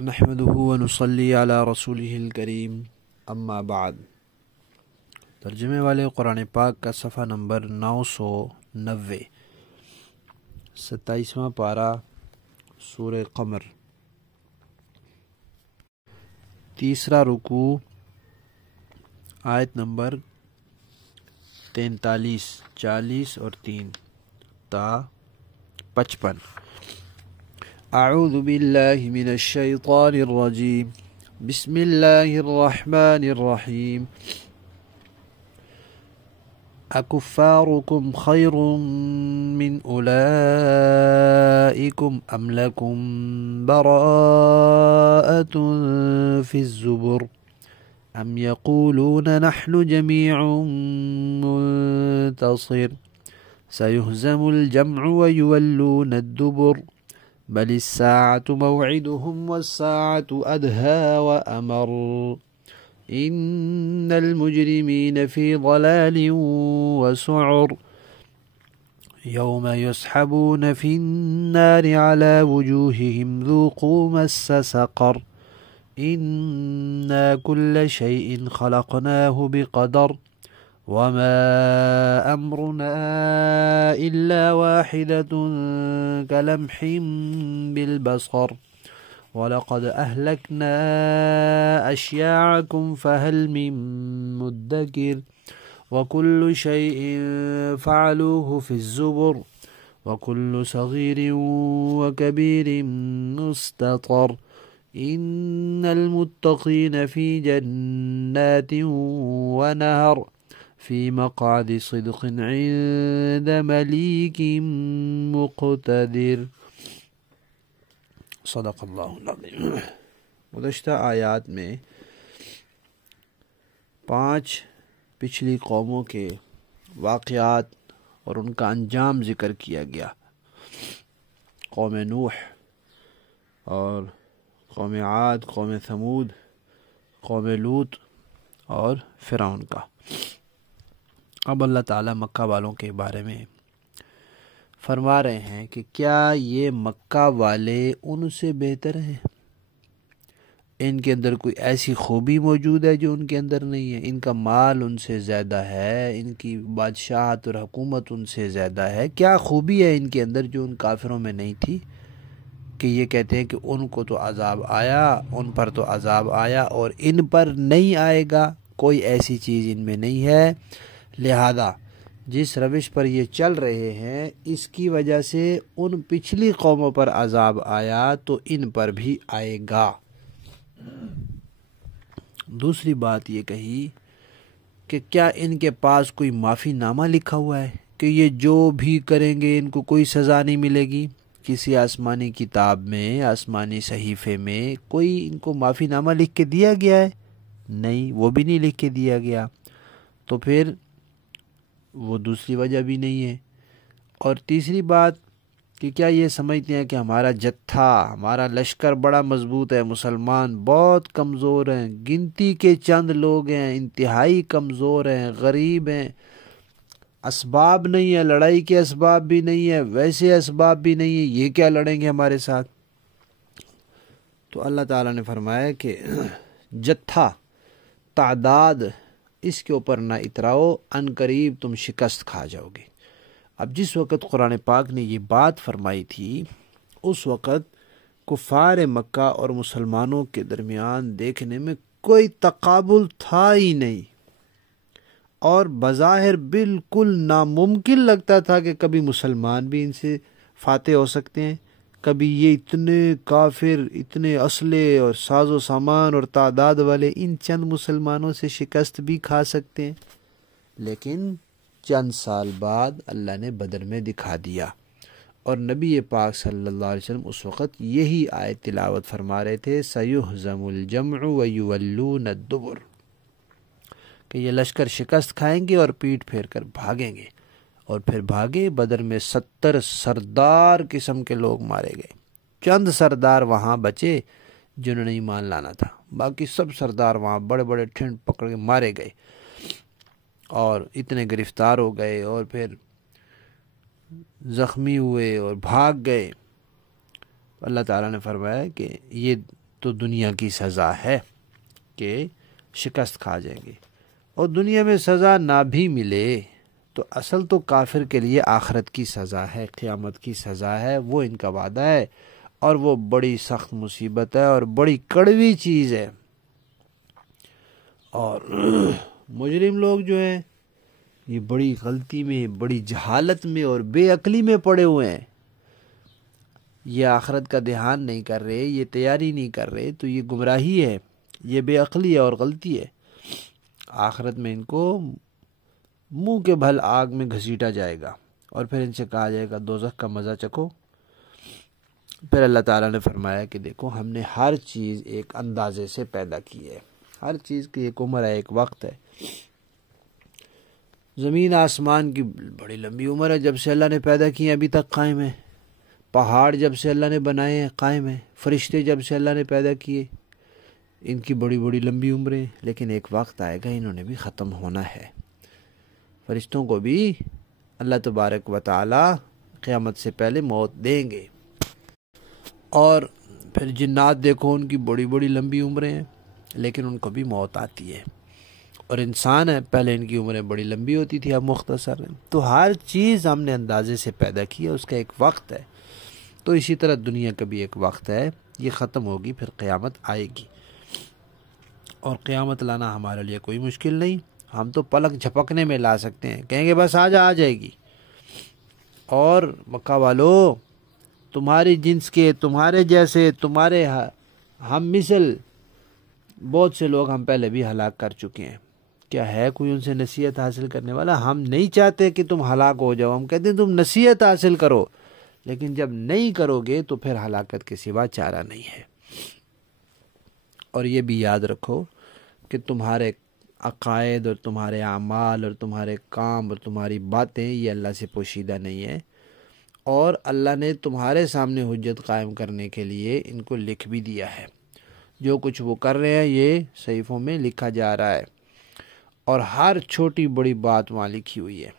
نحمده ونصلي على رسوله الکریم اما بعد۔ ترجمے والے قرآن پاک کا صفحہ نمبر 990، 27واں پارہ سورہ قمر، تیسرا رکوع، آیت نمبر 43، 40 اور 3 تا 55۔ اعوذ باللہ من الشیطان الرجیم، بسم اللہ الرحمن الرحیم۔ اکفارکم خیر من اولئکم ام لکم براءۃ فی الزبر ام یقولون نحن جمیع منتصر سیہزم الجمع ویولون الدبر بل الساعة موعدهم والساعة أدهى وأمر إن المجرمين في ضلال وسعر يوم يسحبون في النار على وجوههم ذوقوا مس سقر إنا كل شيء خلقناه بقدر وما أمرنا إلا واحدة كلمح بالبصر ولقد أهلكنا أشياعكم فهل من مدكر وكل شيء فعلوه في الزبر وكل صغير وكبير مستطر إن المتقين في جنات ونهر فی مقعد صدق عند ملیک مقتدر۔ صدق اللہ العظیم۔ گزشتہ آیات میں 5 پچھلی قوموں کے واقعات اور ان کا انجام ذکر کیا گیا، قوم نوح اور قوم عاد، قوم ثمود، قوم لوط اور فرعون کا۔ اب اللہ تعالیٰ مکہ والوں کے بارے میں فرما رہے ہیں کہ کیا یہ مکہ والے ان سے بہتر ہیں؟ ان کے اندر کوئی ایسی خوبی موجود ہے جو ان کے اندر نہیں ہے؟ ان کا مال ان سے زیادہ ہے، ان کی بادشاہت اور حکومت ان سے زیادہ ہے، کیا خوبی ہے ان کے اندر جو ان کافروں میں نہیں تھی؟ کہ یہ کہتے ہیں کہ ان کو تو عذاب آیا، ان پر تو عذاب آیا اور ان پر نہیں آئے گا، کوئی ایسی چیز ان میں نہیں ہے، لہذا جس روش پر یہ چل رہے ہیں اس کی وجہ سے ان پچھلی قوموں پر عذاب آیا تو ان پر بھی آئے گا۔ دوسری بات یہ کہی کہ کیا ان کے پاس کوئی معافی نامہ لکھا ہوا ہے کہ یہ جو بھی کریں گے ان کو کوئی سزا نہیں ملے گی؟ کسی آسمانی کتاب میں، آسمانی صحیفے میں کوئی ان کو معافی نامہ لکھ کے دیا گیا ہے؟ نہیں، وہ بھی نہیں لکھ کے دیا گیا، تو پھر وہ دوسری وجہ بھی نہیں ہے۔ اور تیسری بات کہ کیا یہ سمجھتے ہیں کہ ہمارا جتھا، ہمارا لشکر بڑا مضبوط ہے، مسلمان بہت کمزور ہیں، گنتی کے چند لوگ ہیں، انتہائی کمزور ہیں، غریب ہیں، اسباب نہیں ہے، لڑائی کے اسباب بھی نہیں ہے، ویسے اسباب بھی نہیں ہے، یہ کیا لڑیں گے ہمارے ساتھ؟ تو اللہ تعالیٰ نے فرمایا کہ جتھا، تعداد، اس کے اوپر نہ اتراؤ، ان قریب تم شکست کھا جاؤ گے۔ اب جس وقت قرآن پاک نے یہ بات فرمائی تھی اس وقت کفار مکہ اور مسلمانوں کے درمیان دیکھنے میں کوئی تقابل تھا ہی نہیں، اور بظاہر بالکل ناممکن لگتا تھا کہ کبھی مسلمان بھی ان سے فاتح ہو سکتے ہیں، کبھی یہ اتنے کافر، اتنے اسلحے اور ساز و سامان اور تعداد والے ان چند مسلمانوں سے شکست بھی کھا سکتے ہیں۔ لیکن چند سال بعد اللہ نے بدر میں دکھا دیا، اور نبی پاک صلی اللہ علیہ وسلم اس وقت یہی آیت تلاوت فرما رہے تھے، سَيُهْزَمُ الْجَمْعُ وَيُوَلُّونَ الدُّبُرَ، کہ یہ لشکر شکست کھائیں گے اور پیٹ پھیر کر بھاگیں گے، اور پھر بھاگے۔ بدر میں 70 سردار قسم کے لوگ مارے گئے، چند سردار وہاں بچے جنہوں نے ایمان لانا تھا، باقی سب سردار وہاں بڑے بڑے ٹھنڈ پکڑ کے مارے گئے اور اتنے گرفتار ہو گئے اور پھر زخمی ہوئے اور بھاگ گئے۔ اللہ تعالیٰ نے فرمایا کہ یہ تو دنیا کی سزا ہے کہ شکست کھا جائیں گے، اور دنیا میں سزا نہ بھی ملے تو اصل تو کافر کے لیے آخرت کی سزا ہے، قیامت کی سزا ہے، وہ ان کا وعدہ ہے، اور وہ بڑی سخت مصیبت ہے اور بڑی کڑوی چیز ہے۔ اور مجرم لوگ جو ہیں یہ بڑی غلطی میں، بڑی جہالت میں اور بے عقلی میں پڑے ہوئے ہیں، یہ آخرت کا دھیان نہیں کر رہے، یہ تیاری نہیں کر رہے، تو یہ گمراہی ہے، یہ بے عقلی ہے اور غلطی ہے۔ آخرت میں ان کو منہ کے بھل آگ میں گھسیٹا جائے گا، اور پھر ان سے کہا جائے گا دوزخ کا مزہ چکھو۔ پھر اللہ تعالیٰ نے فرمایا کہ دیکھو ہم نے ہر چیز ایک اندازے سے پیدا کی ہے، ہر چیز کی ایک عمر ہے، ایک وقت ہے۔ زمین آسمان کی بڑی لمبی عمر ہے، جب سے اللہ نے پیدا کی ابھی تک قائم ہے۔ پہاڑ جب سے اللہ نے بنائے ہیں قائم ہے۔ فرشتے جب سے اللہ نے پیدا کیے ان کی بڑی بڑی لمبی عمریں، لیکن ایک وقت آئے گا انہوں نے بھی ختم ہونا ہے۔ فرشتوں کو بھی اللہ تبارک و تعالی قیامت سے پہلے موت دیں گے، اور پھر جنات دیکھو ان کی بڑی بڑی لمبی عمریں ہیں لیکن ان کو بھی موت آتی ہے، اور انسان ہے پہلے ان کی عمریں بڑی لمبی ہوتی تھی اب مختصر ہیں۔ تو ہر چیز ہم نے اندازے سے پیدا کی ہے، اس کا ایک وقت ہے۔ تو اسی طرح دنیا کا بھی ایک وقت ہے، یہ ختم ہوگی پھر قیامت آئے گی، اور قیامت لانا ہمارے لیے کوئی مشکل نہیں، ہم تو پلک جھپکنے میں لا سکتے ہیں، کہیں گے بس آ جائے گی۔ اور مکہ والو، تمہاری جنس کے، تمہارے جیسے، تمہارے ہم مثل بہت سے لوگ ہم پہلے بھی ہلاک کر چکے ہیں، کیا ہے کوئی ان سے نصیحت حاصل کرنے والا؟ ہم نہیں چاہتے کہ تم ہلاک ہو جاؤ، ہم کہتے ہیں تم نصیحت حاصل کرو، لیکن جب نہیں کرو گے تو پھر ہلاکت کے سوا چارہ نہیں ہے۔ اور یہ بھی یاد رکھو کہ تمہارے عقائد اور تمہارے اعمال اور تمہارے کام اور تمہاری باتیں یہ اللہ سے پوشیدہ نہیں ہے، اور اللہ نے تمہارے سامنے حجت قائم کرنے کے لیے ان کو لکھ بھی دیا ہے۔ جو کچھ وہ کر رہے ہیں یہ صحیفوں میں لکھا جا رہا ہے، اور ہر چھوٹی بڑی بات وہاں لکھی ہوئی ہے۔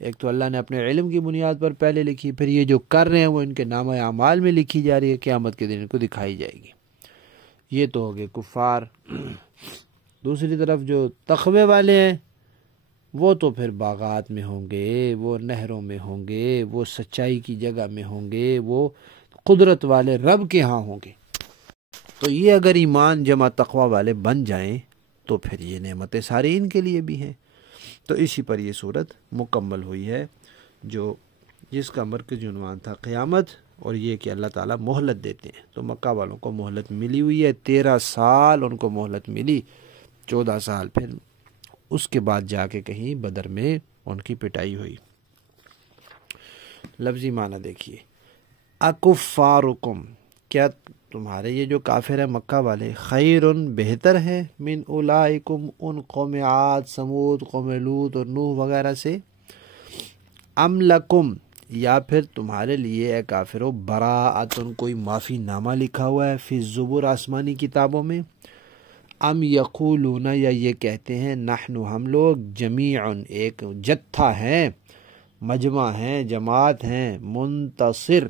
ایک تو اللہ نے اپنے علم کی بنیاد پر پہلے لکھی، پھر یہ جو کر رہے ہیں وہ ان کے نامہ اعمال میں لکھی جا رہی ہے، قیامت کے دن ان کو دکھائی جائے گی۔ یہ تو ہو گئے کفار۔ دوسری طرف جو تقوی والے ہیں وہ تو پھر باغات میں ہوں گے، وہ نہروں میں ہوں گے، وہ سچائی کی جگہ میں ہوں گے، وہ قدرت والے رب کے ہاں ہوں گے۔ تو یہ اگر ایمان جمع تقوی والے بن جائیں تو پھر یہ نعمتیں ساری ان کے لیے بھی ہیں۔ تو اسی پر یہ صورت مکمل ہوئی ہے، جس کا مرکزی عنوان تھا قیامت، اور یہ کہ اللہ تعالیٰ مہلت دیتے ہیں۔ تو مکہ والوں کو مہلت ملی ہوئی ہے، 13 سال ان کو مہلت ملی، 14 سال پھر اس کے بعد جا کے کہیں بدر میں ان کی پٹائی ہوئی۔ لفظی معنی دیکھیے، اکفارکم، کیا تمہارے یہ جو کافر ہیں مکہ والے، خیرن بہتر ہے، من اولائکم، ان قوم عاد، سمود، قوم لوط اور نوح وغیرہ سے، ام لکم، یا پھر تمہارے لیے اے کافرو، براءتن، کوئی معافی نامہ لکھا ہوا ہے، فی الزبر، آسمانی کتابوں میں، ام یقولون، یا یہ کہتے ہیں، نحن، ہم لوگ، جمیعن، ایک جتھا ہیں، مجمع ہیں، جماعت ہیں، منتصر،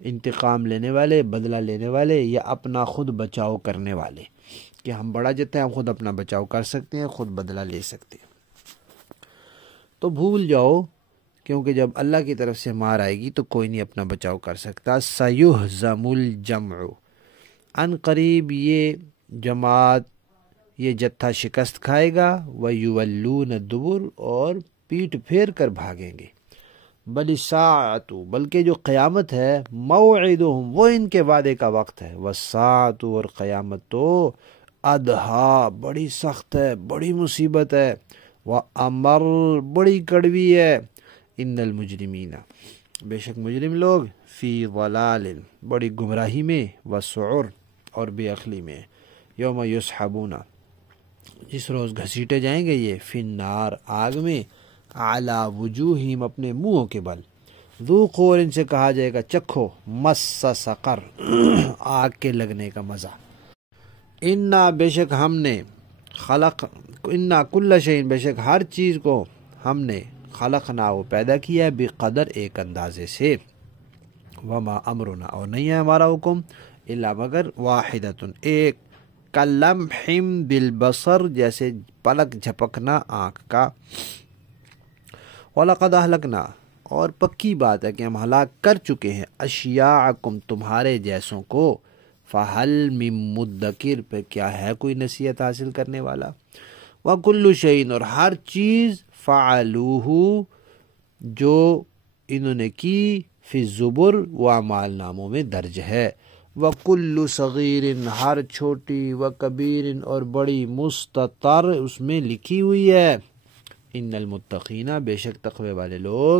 انتقام لینے والے، بدلہ لینے والے، یا اپنا خود بچاؤ کرنے والے، کہ ہم بڑا جتھا ہے، ہم خود اپنا بچاؤ کر سکتے ہیں، خود بدلہ لے سکتے ہیں۔ تو بھول جاؤ، کیونکہ جب اللہ کی طرف سے مار آئے گی تو کوئی نہیں اپنا بچاؤ کر سکتا۔ سیہزم الجمع، ان قریب یہ جماعت، یہ جتھا شکست کھائے گا، ویولون الدبر، اور پیٹ پھیر کر بھاگیں گے۔ بل الساعۃ، بلکہ جو قیامت ہے، موعدہم، وہ ان کے وعدے کا وقت ہے، والساعۃ، اور قیامت تو، ادھا، بڑی سخت ہے، بڑی مصیبت ہے، وامر، بڑی کڑوی ہے، ان المجرمین، بے شک مجرم لوگ، فی ضلال، بڑی گمراہی میں، وسعر، اور بے عقلی میں، یوم یسحبون، جس روز گھسیٹے جائیں گے یہ، فی النار، آگ میں، علی وجوہہم، اپنے منہوں کے بل، ذوقوا، اور ان سے کہا جائے گا چکھو، مس سقر، آگ کے لگنے کا مزہ۔ انا، بے شک ہم نے، انا کل شیء، بے شک ہر چیز کو ہم نے، خلقنا، وہ پیدا کیا ہے، بقدر، ایک اندازے سے، وما امرنا، اور نہیں ہے ہمارا حکم، الا مگر واحدۃ ایک، کلمح بالبصر جیسے پلک جھپکنا آنکھ کا، وَلَقَدْ أَهْلَكْنَا اور پکی بات ہے کہ ہم ہلاک کر چکے ہیں، اشیاعکم تمہارے جیسوں کو، فَهَلْ مِن مُدَّکِرْ پہ کیا ہے کوئی نصیحت حاصل کرنے والا، وَكُلُّ شَيْءٍ اور ہر چیز، فَعَلُوهُ جو انہوں نے کی، فی الزبر و اعمال ناموں میں درج ہے، وَكُلُّ صغیر ہر چھوٹی، وَكَبِيرٍ اور بڑی، مستطر اس میں لکھی ہوئی ہے، ان المتقین بے شک تقوی والے لوگ،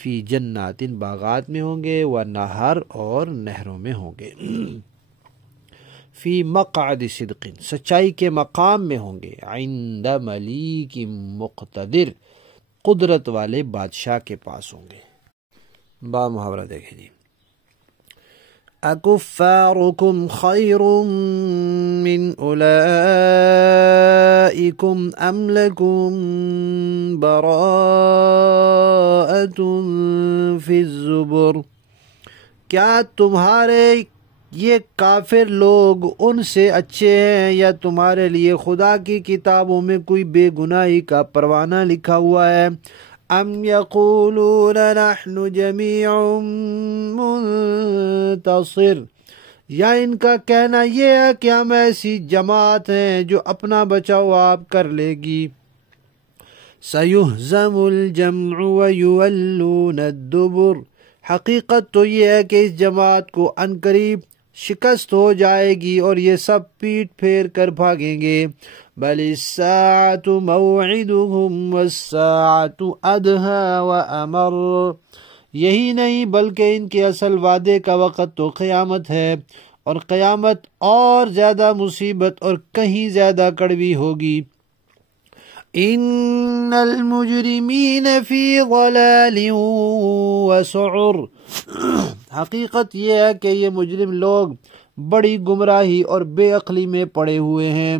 فی جنات باغات میں ہوں گے، ونہر اور نہروں میں ہوں گے، فی مقعد صدق سچائی کے مقام میں ہوں گے، عند ملیک مقتدر قدرت والے بادشاہ کے پاس ہوں گے۔ با محاورہ دیکھیں جی، اکفارکم خیر من اولئکم ام لکم براءۃ فی الزبر، کیا تمہارے یہ کافر لوگ ان سے اچھے ہیں یا تمہارے لیے خدا کی کتابوں میں کوئی بے گناہی کا پروانہ لکھا ہوا ہے، ام یقولون نحن جمیع منتصر، یا ان کا کہنا یہ ہے کہ ہم ایسی جماعت ہیں جو اپنا بچاؤ آپ کر لے گی، سیہزم الجمع ویولون الدبر، حقیقت تو یہ ہے کہ اس جماعت کو عنقریب شکست ہو جائے گی اور یہ سب پیٹ پھیر کر بھاگیں گے، بل الساعۃ موعدہم والساعۃ ادہی وامر، یہی نہیں بلکہ ان کے اصل وعدے کا وقت تو قیامت ہے، اور قیامت اور زیادہ مصیبت اور کہیں زیادہ کڑوی ہوگی، ان المجرمین فی ضلال وسعر، حقیقت یہ ہے کہ یہ مجرم لوگ بڑی گمراہی اور بے عقلی میں پڑے ہوئے ہیں،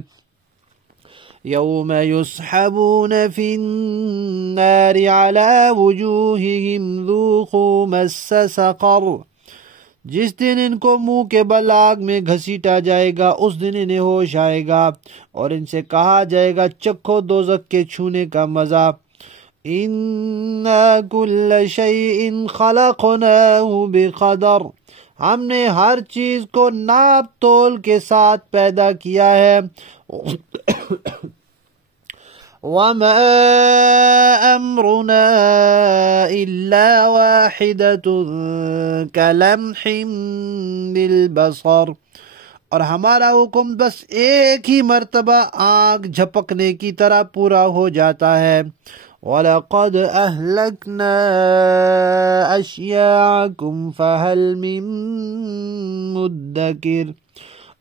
یوم یسحبون فی النار علی وجوہہم ذوقوا مس سقر، جس دن ان کو منہ کے بل آگ میں گھسیٹا جائے گا اس دن انہیں ہوش آئے گا اور ان سے کہا جائے گا چکھو دوزخ کے چھونے کا مزہ، اِنَّا كُلَّ شَيْءٍ خَلَقْنَاهُ بِقَدَرٍ، ہم نے ہر چیز کو ناپ تول کے ساتھ پیدا کیا ہے، وَمَا أَمْرُنَا إِلَّا وَاحِدَةٌ كَلَمْحٍ بِالْبَصَرِ، اور ہمارا حکم بس ایک ہی مرتبہ آنکھ جھپکنے کی طرح پورا ہو جاتا ہے، وَلَقَدْ أَهْلَكْنَا أَشْيَاعَكُمْ فَهَلْ مِن مُدَّكِرٍ،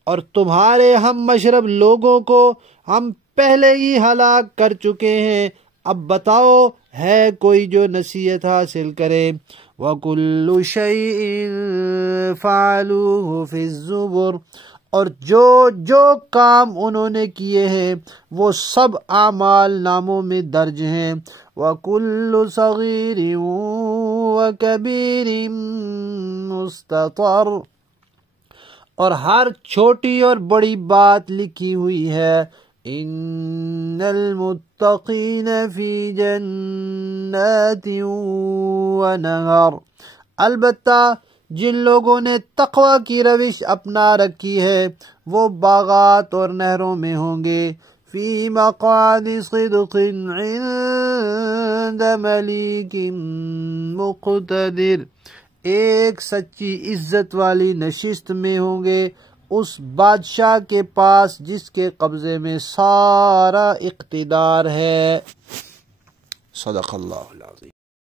اور تمہارے ہم مشرب لوگوں کو ہم پہلے ہی ہلاک کر چکے ہیں، اب بتاؤ ہے کوئی جو نصیحت حاصل کرے، وَكُلُّ شَيْءٍ فَعَلُوهُ فِي الزُّبُرِ، اور جو کام انہوں نے کیے ہیں وہ سب اعمال ناموں میں درج ہیں، وَكُلُّ صَغِيرٍ وَكَبِيرٍ مُسْتَطَرٍ، اور ہر چھوٹی اور بڑی بات لکھی ہوئی ہے، ان المتقین فی جنات ونہر، البتہ جن لوگوں نے تقوی کی روش اپنا رکھی ہے وہ باغات اور نہروں میں ہوں گے، فی مقعد صدق عند ملیک مقتدر، ایک سچی عزت والی نشست میں ہوں گے اس بادشاہ کے پاس جس کے قبضے میں سارا اقتدار ہے۔ صدق اللہ العظیم۔